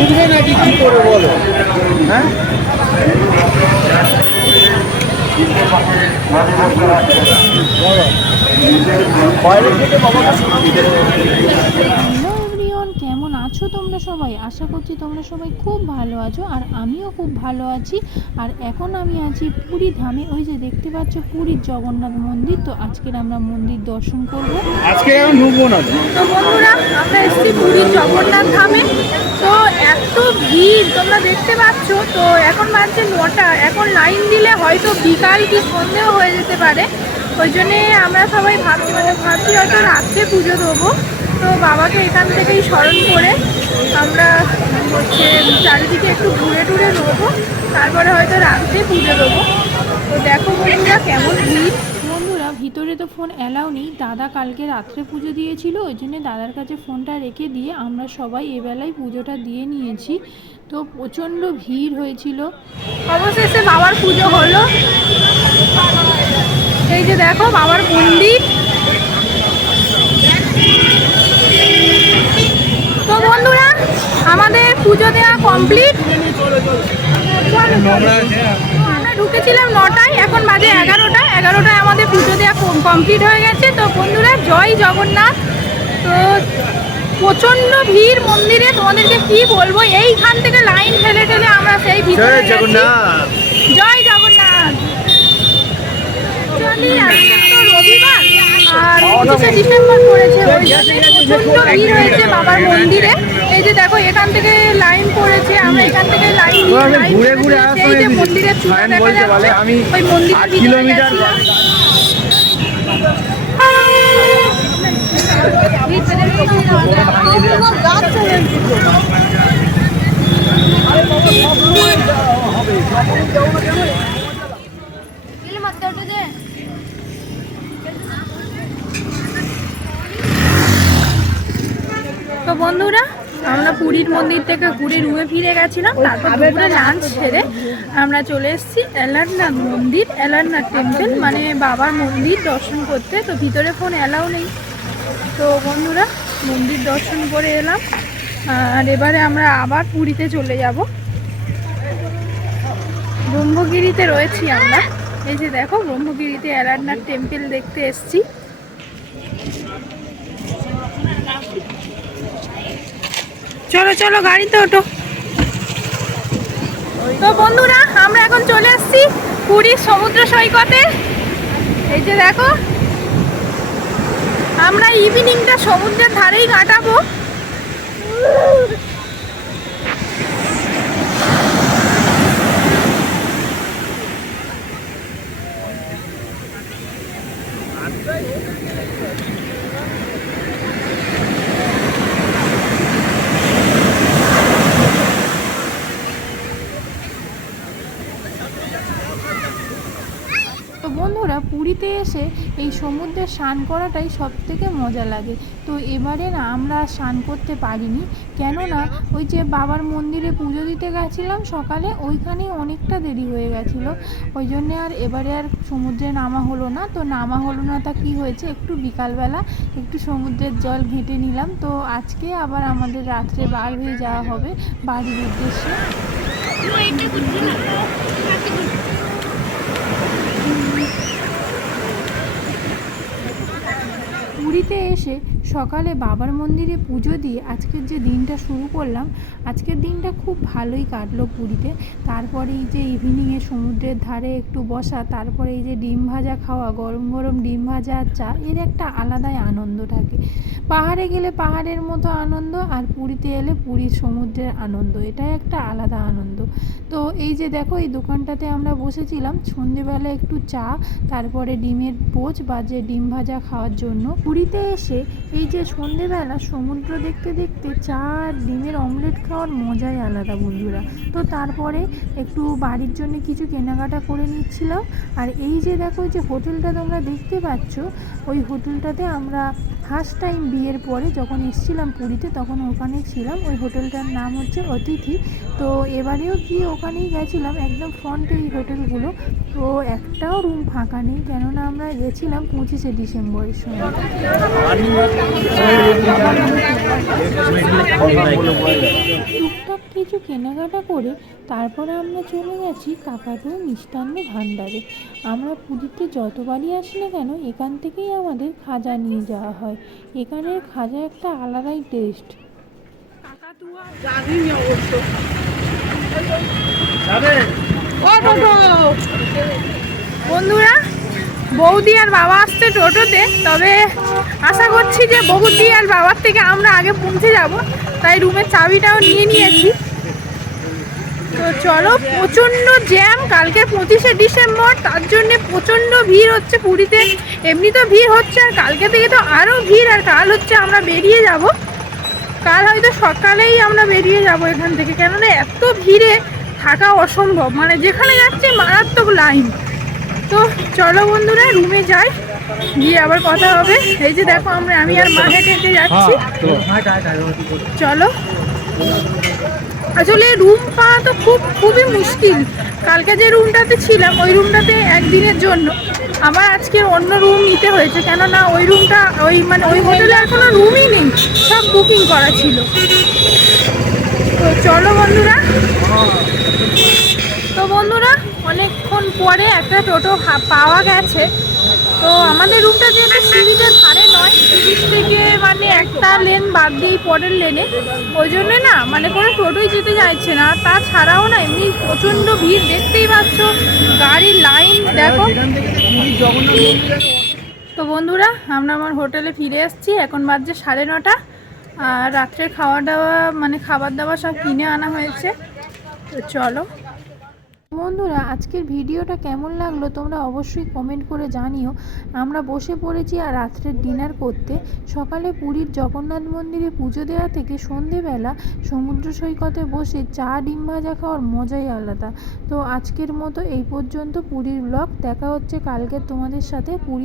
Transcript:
উঠবে নাকি কি করে বলো? হ্যাঁ, বাইরে থেকে বাবাকে শোনাবো। হ্যালো এভরিওয়ান, কেমন আছো তোমরা সবাই? আশা করছি তোমরা সবাই খুব ভালো আছো, আর আমিও খুব ভালো আছি। আর এখন আমি আছি পুরী ধামে। ওই যে দেখতে পাচ্ছ পুরীর জগন্নাথ মন্দির। তো আজকের আমরা মন্দির দর্শন করব। আজকে আমি ঢুকবো না তো। তো বন্ধুরা, আমরা এসেছি পুরীর জগন্নাথ ধামে। তো এত ভিড় তোমরা দেখতে পাচ্ছ। তো এখন বাজছে 9টা। এখন লাইন দিলে হয়তো বিকাল কি সন্ধ্যেও হয়ে যেতে পারে। ওই জন্যে আমরা সবাই ভাবছি হয়তো রাত্রে পুজো দেবো। তো বাবাকে এখান থেকেই স্মরণ করে আমরা চারিদিকে একটু ঘুরে টুরে নেবো, তারপরে হয়তো রাত্রে পুজো দেবো। তো দেখো বন্ধুরা কেমন ভিড়। বন্ধুরা, ভিতরে তো ফোন অ্যালাউ নেই। দাদা কালকে রাত্রে পুজো দিয়েছিল, ওই জন্য দাদার কাছে ফোনটা রেখে দিয়ে আমরা সবাই এবেলায় পুজোটা দিয়ে নিয়েছি। তো প্রচণ্ড ভিড় হয়েছিল। অবশেষে বাবার পুজো হলো। এই যে দেখো বাবার মন্দির। তো বন্ধুরা, আমাদের পুজো দেওয়া কমপ্লিট। আমরা ঢুকেছিলাম 9টায়, এখন বাজে 11টায়। 11টায় আমাদের পুজো দেওয়া কমপ্লিট হয়ে গেছে। তো বন্ধুরা, জয় জগন্নাথ। তো প্রচণ্ড ভিড় মন্দিরে, তোমাদেরকে কি বলবো। এইখান থেকে লাইন ঠেলে ঠেলে আমরা সেই ভিতরে গেছি। জয় জগন্নাথ। রবিবার আর 25শে ডিসেম্বর পড়েছে, ওই জন্য প্রচণ্ড ভিড় হয়েছে বাবার মন্দিরে। এই যে দেখো এখান থেকে লাইন পড়েছে, আমরা এখান থেকে লাইন ঘুরে ঘুরে এই যে মন্দিরের চূড়া দেখা যাচ্ছে, ওই মন্দিরের কিলোমিটার। তো বন্ধুরা, আমরা পুরীর মন্দির থেকে ঘুরে রুমে ফিরে গেছিলাম। তারপর দুপুরে লাঞ্চ সেরে আমরা চলে এসেছি এলারনাথ মন্দির, এলারনাথ টেম্পল, মানে বাবার মন্দির দর্শন করতে। তো ভিতরে ফোন অ্যালাউ নেই। তো বন্ধুরা, মন্দির দর্শন করে এলাম। আর এবারে আমরা আবার পুরীতে চলে যাব। ব্রহ্মগিরিতে রয়েছি আমরা। এই যে দেখো ব্রহ্মগিরিতে এলারনাথ টেম্পল দেখতে এসেছি। চলো চলো গাড়িতে ওঠো। তো বন্ধুরা, আমরা এখন চলে এসেছি পুরীর সমুদ্র সৈকতে। এই যে দেখো, আমরা ইভিনিংটা সমুদ্রের ধারেই কাটাবো। তো বন্ধুরা, পুরীতে এসে এই সমুদ্রে স্নান করাটাই সবথেকে মজা লাগে। তো এবারে না আমরা স্নান করতে পারিনি, কেননা ওই যে বাবার মন্দিরে পুজো দিতে গেছিলাম সকালে, ওইখানেই অনেকটা দেরি হয়ে গেছিলো। ওই জন্যে আর এবারে আর সমুদ্রে নামা হলো না। তো নামা হলো না, তা কী হয়েছে, একটু বিকালবেলা একটু সমুদ্রের জল ঘেঁটে নিলাম। তো আজকে আবার আমাদের রাত্রে বার হয়ে যাওয়া হবে বাড়ির উদ্দেশ্যে। পুরীতে এসে সকালে বাবার মন্দিরে পুজো দিয়ে আজকের যে দিনটা শুরু করলাম, আজকের দিনটা খুব ভালোই কাটলো পুরীতে। তারপরে এই যে ইভিনিংয়ে সমুদ্রের ধারে একটু বসা, তারপরে এই যে ডিম ভাজা খাওয়া, গরম গরম ডিম ভাজা আর চা, এর একটা আলাদাই আনন্দ থাকে। পাহাড়ে গেলে পাহাড়ের মতো আনন্দ, আর পুরীতে এলে পুরীর সমুদ্রের আনন্দ, এটাই একটা আলাদা আনন্দ। তো এই যে দেখো, এই দোকানটাতে আমরা বসেছিলাম সন্ধেবেলা একটু চা, তারপরে ডিমের পোচ বা যে ডিম ভাজা খাওয়ার জন্য। পুরীতে এসে এই যে সন্ধেবেলা সমুদ্র দেখতে দেখতে চা আর ডিমের অমলেট খাওয়ার মজাই আলাদা বন্ধুরা। তো তারপরে একটু বাড়ির জন্য কিছু কেনাকাটা করে নিচ্ছিলাম। আর এই যে দেখো, যে হোটেলটা তোমরা দেখতে পাচ্ছ, ওই হোটেলটাতে আমরা ফার্স্ট টাইম বিয়ের পরে যখন এসেছিলাম পুরীতে তখন ওখানে ছিলাম, ওই হোটেলটার নাম হচ্ছে অতিথি। তো এবারেও গিয়ে ওখানেই গেছিলাম, একদম ফ্রন্টে এই হোটেলগুলো। তো একটাও রুম ফাঁকা নেই, কেননা আমরা গেছিলাম 25শে ডিসেম্বরের সময়। টুকটাক কিছু কেনাকাটা করে তারপরে আমরা চলে গেছি কাকাতুয়া মিষ্টান্ন ভাণ্ডারে। আমরা পুরীতে যতবারই আসি না কেন এখান থেকেই আমাদের খাজা নিয়ে যাওয়া হয়। এখানের খাজা একটা আলাদাই টেস্ট। বন্ধুরা, বৌদি আর বাবা আসছে টোটোতে, তবে আশা করছি যে বৌদি আর বাবার থেকে আমরা আগে পৌঁছে যাব, তাই রুমের চাবিটাও নিয়ে নিয়েছি। তো চলো, প্রচণ্ড জ্যাম কালকে 25শে ডিসেম্বর, তার জন্যে প্রচণ্ড ভিড় হচ্ছে পুরীতে। এমনি তো ভিড় হচ্ছে, আর কালকে থেকে তো আরও ভিড়। আর কাল হচ্ছে আমরা বেরিয়ে যাব, কাল হয়তো সকালেই আমরা বেরিয়ে যাব এখান থেকে, কেননা এত ভিড়ে থাকা অসম্ভব, মানে যেখানে যাচ্ছে মারাত্মক লাইন। তো চলো বন্ধুরা, রুমে যাই, গিয়ে আবার কথা হবে। এই যে দেখো আমি আর মা হেঁটে হেঁটে যাচ্ছি। চলো। আসলে রুম পাওয়া তো খুবই মুশকিল। কালকে যে রুমটাতে ছিলাম ওই রুমটাতে একদিনের জন্য, আবার আজকে অন্য রুম নিতে হয়েছে, কেননা ওই রুমটা ওই হোটেলে আর কোনো রুমই নেই, সব বুকিং করা ছিল। তো চলো বন্ধুরা। তো বন্ধুরা, অনেকক্ষণ পরে একটা টোটো পাওয়া গেছে। তো আমাদের রুমটা যেহেতু সিঁড়িতে ধারে নয়, সিঁড়ির থেকে মানে একটা লেন বাদ দিয়েই পরের লেনে, ওই জন্যে না মানে কোনো টোটোই যেতে চাইছে না। তাছাড়াও না এমনি প্রচণ্ড ভিড়, দেখতেই পাচ্ছ গাড়ির লাইন দেখো। তো বন্ধুরা, আমরা আমার হোটেলে ফিরে এসেছি, এখন বাজছে 9:30। আর রাত্রের খাওয়া দাওয়া মানে খাবার দাবার সব কিনে আনা হয়েছে। তো চলো বন্ধুরা, আজকের ভিডিওটা কেমন লাগলো তোমরা অবশ্যই কমেন্ট করে জানিও। আমরা বসে পড়েছি আর রাত্রের ডিনার করতে। সকালে পুরীর জগন্নাথ মন্দিরে পুজো দেওয়া থেকে সন্ধেবেলা সমুদ্র সৈকতে বসে চা ডিম ভাজা খাওয়ার মজাই আলাদা। তো আজকের মতো এই পর্যন্ত পুরীর ব্লগ। দেখা হচ্ছে কালকে তোমাদের সাথে পুরী।